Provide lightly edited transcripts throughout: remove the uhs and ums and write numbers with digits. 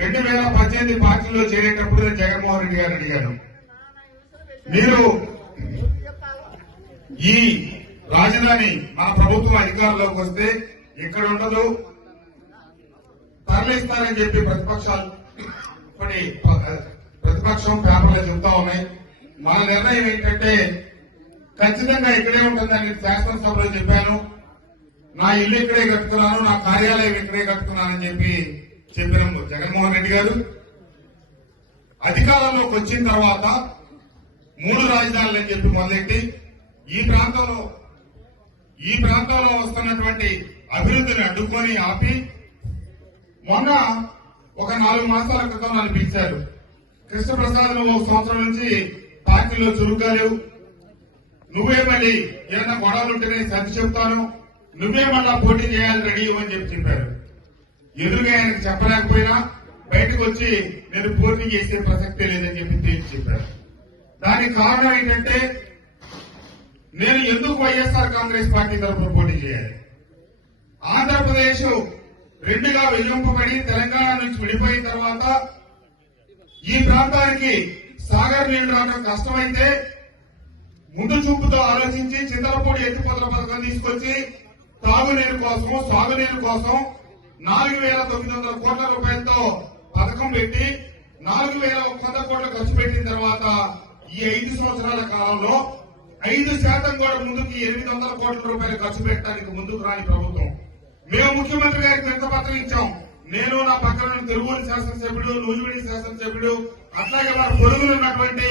2018 పార్టీలో చేరేటప్పుడు జగన్మోహన్ రెడ్డి గారు అడిగాను, మీరు ఈ రాజధాని మన ప్రభుత్వం అధికారంలోకి వస్తే ఇక్కడ ఉండదు, తరలిస్తారని చెప్పి ప్రతిపక్షం పేపర్లో చెబుతా ఉన్నాయి. మన నిర్ణయం ఏంటంటే ఖచ్చితంగా ఇక్కడే ఉంటుందని శాసనసభలో చెప్పాను. నా ఇల్లు ఇక్కడే కట్టుకున్నాను, నా కార్యాలయం ఇక్కడే కట్టుకున్నానని చెప్పి చెప్పిన జగన్మోహన్ రెడ్డి గారు అధికారంలోకి వచ్చిన తర్వాత 3 రాజధానులని చెప్పి మొదలెట్టి ఈ ప్రాంతంలో వస్తున్నటువంటి అభివృద్ధిని అడ్డుకొని ఆపి మొన్న ఒక 4 మాసాల క్రితం నన్ను పిలిచారు. కృష్ణప్రసాద్ నువ్వు 1 సంవత్సరం నుంచి పార్టీలో చురుగ్గా లేవు, నువ్వే మళ్ళీ ఏదైనా గొడవలు ఉంటేనే సర్ది చెప్తాను, నువ్వే మళ్ళా పోటీ చేయాలి రెడీ అని చెప్పారు. ఎదురుగా ఆయనకు చెప్పలేకపోయినా బయటకు వచ్చి నేను పోటీ చేసే ప్రసక్తే లేదని చెప్పి తేల్చి చెప్పారు. దానికి కారణం ఏంటంటే నేను ఎందుకు వైఎస్ఆర్ కాంగ్రెస్ పార్టీ తరఫున పోటీ చేయాలి? ఆంధ్రప్రదేశ్ 2గా విభజింపబడి తెలంగాణ నుంచి విడిపోయిన తర్వాత ఈ ప్రాంతానికి సాగర్ నీళ్లు రావడం కష్టమైతే ముందు చూపుతో ఆలోచించి చింతలపూడి ఎత్తిపోతల పథకం తీసుకొచ్చి తాగునీరు కోసం సాగునీరు కోసం 4,900 కోట్ల రూపాయలతో పథకం పెట్టి 4,100 కోట్లు ఖర్చు పెట్టిన తర్వాత ఈ 5 సంవత్సరాల కాలంలో 5% కూడా ముందుకు 800 కోట్ల రూపాయలు ఖర్చు పెట్టడానికి ముందుకు రాని ప్రభుత్వం. మేము ముఖ్యమంత్రి గారికి వినతిపత్రం ఇచ్చాం. నేను, నా పక్కన తిరువూరు శాసనసభ్యుడు, నూజివీడి శాసనసభ్యుడు, అట్లాగే మన పొరుగులు ఉన్నటువంటి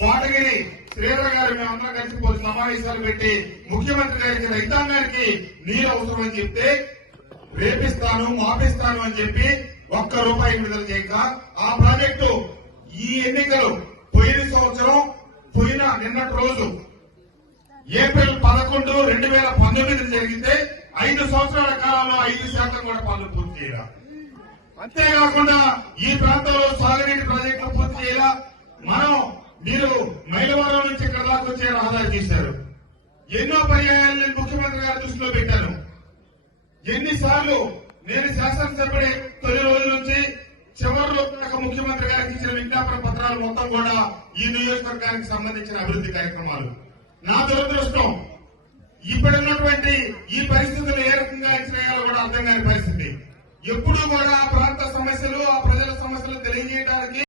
కోటగిరి శ్రీధర్ గారు మేమందరం కలిసి కొన్ని సమావేశాలు పెట్టి ముఖ్యమంత్రి గారికి రైతాంగానికి నీరు అవసరం అని చెప్తే రేపిస్తాను మాపిస్తాను అని చెప్పి ₹1 విడుదల చేయక ఆ ప్రాజెక్టు ఈ ఎన్నికలు పోయిన సంవత్సరం నిన్నటి రోజు ఏప్రిల్ 11, 2019 జరిగితే 5 సంవత్సరాల కాలంలో 5% కూడా పనులు పూర్తి చేయాల. అంతేకాకుండా ఈ ప్రాంతంలో సాగునీటి ప్రాజెక్టులు పూర్తి చేయాల. మీరు మైలవరం నుంచి ఇక్కడ దాకా వచ్చే రహదారి తీశారు. ఎన్నో పర్యాయాలు నేను ముఖ్యమంత్రి గారి దృష్టిలో పెట్టాను. ఎన్నిసార్లు నేను శాసనసభ్యుడి తొలి రోజు నుంచి చివరిలో ముఖ్యమంత్రి గారికి ఇచ్చిన విజ్ఞాపన పత్రాలు మొత్తం కూడా ఈ నియోజకవర్గానికి సంబంధించిన అభివృద్ధి కార్యక్రమాలు. నా దురదృష్టం ఇప్పుడున్నటువంటి ఈ పరిస్థితులు ఏ రకంగా చేయాలో కూడా అర్థం కాని పరిస్థితి. ఎప్పుడూ కూడా ఆ ప్రాంత సమస్యలు, ఆ ప్రజల సమస్యలు తెలియజేయడానికి